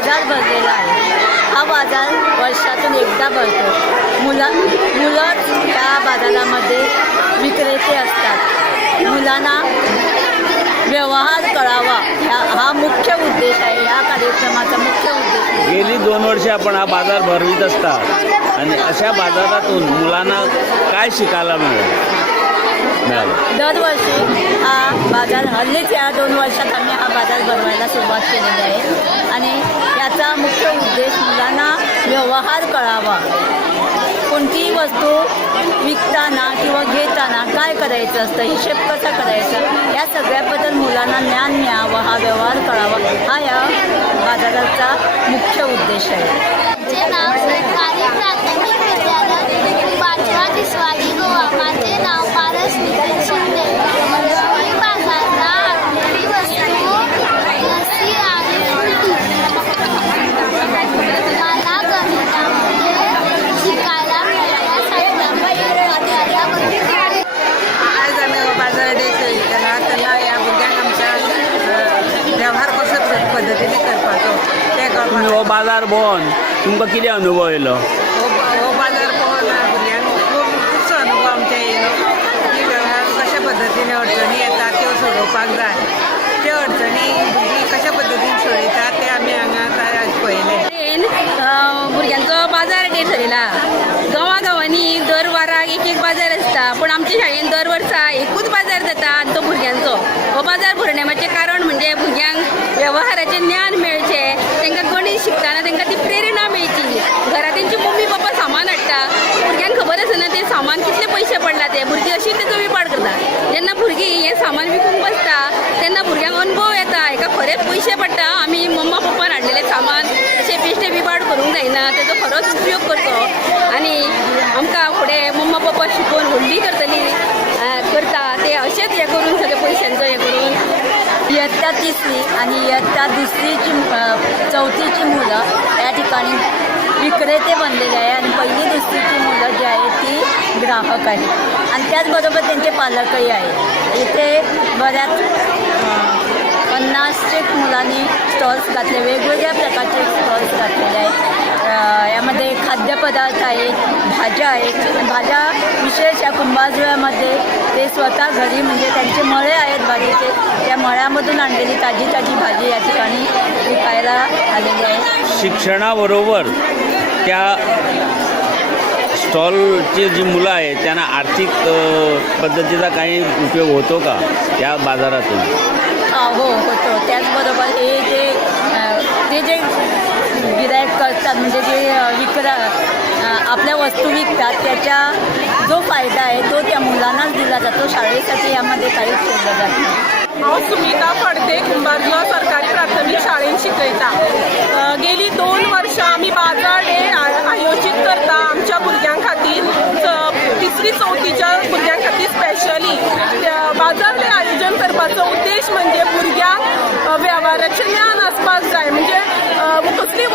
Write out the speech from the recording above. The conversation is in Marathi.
बाजार भरलेला आहे। हा बाजार वर्षातून एकदा भरतो। मुलंच या बाजारामध्ये विक्रेते असतात। मुलांना व्यवहार कळावा हा मुख्य उद्देश आहे। या कार्यक्रमाचा मुख्य उद्देश गेली 2 वर्षे आपण हा बाजार भरवीत असतात आणि अशा बाजारातून मुलांना काय शिकायला मिळालं? दरवर्षी हा बाजार हल्लीच या 2 वर्षात आम्ही हा बाजार भरवायला सुरुवात केलेली आहे आणि याचा मुख्य उद्देश मुलांना व्यवहार कळावा। कोणतीही वस्तू विकताना किंवा घेताना काय करायचं असतं, हिशेब कसा करायचा, या सगळ्याबद्दल मुलांना ज्ञान मिळावं, हा व्यवहार कळावा, हा या बाजाराचा मुख्य उद्देश आहे। माझे नाव सरकारी प्राथमिक विद्यालय 5वा टिसवाडी गोवा। माझे नाव पारस नितीन शिंदे। मी बाजारला आणलेली वस्तू लस्सी आणि फ्रुटी। मला गणितामध्ये शिकायला मिळाल्यासाठी आज आम्ही बाजार डे केला तेन्ना ह्या भुरग्यांक आमच्या व्यवहार कसो पद्दतीने करपाचो ते तुम्ही हो बाजार भोवन तुमकां कितें अनुभव येयलो? हो बाजार पळोवन भुरग्यांक खुबसो अनुभव आमच्या येयलो की व्यवहार कशा पद्दतीने अडचणी येतात त्यो सोडोवपाक जाय। त्यो अडचणी भुरगीं कशा पद्दतीन सोडयतात ते आमी हांगा पळयलें। भुरग्यांचो बाजार डे ठरयला। गांवांनी दर वाराक एक बाजार आसता, पण आमच्या शाळेन दर वर्सा एकूच बाजार जाता आनी तो भुरग्यांचो। हो बाजार भरण्याचें कारण म्हणजे भुरग्यांक व्यवहाराचें ज्ञान मेळचें, तांकां गणित शिकताना तांकां ती प्रेरणा मेळची। घरा तेंची मम्मी पप्पा सामान हाडटा, भुरग्यांक खबर आसना ते सामान कितले पयशे पडला ते, भुरगीं अशीच तेचो विपाड करता। जेन्ना भुरगीं हें सामान विकूंक बसता तेन्ना भुरग्यांक अनुभव येता, हेका खरेंच पयशे पडटा, आमी मम्मा पप्पान हाडलेलें सामान अशें बेश्टें विपाड करूंक जायना, तेजो खरोच उपयोग करचो आनी आमकां फुडें मम्मा पप्पा शिकोवन व्हडली करता ते अशेंच हें करून सगळे पयशांचो हें करून। इयत्ता 3री आणि इयत्ता 2रीची 4थीची मुलं या ठिकाणी विक्रेते बनलेले आहे आणि 1ली-2रीची मुलं जी आहेत ती ग्राहक आहेत आणि त्याचबरोबर त्यांचे पालकही आहेत। इथे बऱ्याच 50 मुलांनी स्टॉल्स घातले, वेगवेगळ्या प्रकारचे स्टॉल्स घातलेले आहेत। यामध्ये खाद्यपदार्थ आहेत, भाज्या आहेत। भाज्या विशेष या कुंभारजुव्यामध्ये ते स्वतः घरी म्हणजे त्यांचे मळे आहेत भाजीचे, त्या मळ्यामधून आणलेली ताजी भाजी या ठिकाणी विकायला आलेली आहे। शिक्षणाबरोबर त्या स्टॉलची जी मुलं आहेत त्यांना आर्थिक पद्धतीचा काही उपयोग होतो का या बाजारातून? हो होतो। त्याचबरोबर ते जे गिराईक करतात म्हणजे जे आपल्या वस्तू विकतात त्याचा जो फायदा आहे तो त्या मुलांनाच दिला जातो, शाळेसाठी यामध्ये काहीच ठेवलं जात नाही। हांव सुमिता फडते कुंभारजुवा सरकारी प्राथमीक शाळेंत शिकयता। गेली 2 वर्सां आमी बाजार डे आयोजीत करता आमच्या भुरग्यां खातीर, 3री-4थीच्या भुरग्यां खातीर स्पेशली। बाजार डे आयोजन करपाचो उद्देश म्हणजे भुरग्यांक व्यवहाराचें ज्ञान आसपाक जाय, म्हणजे कसली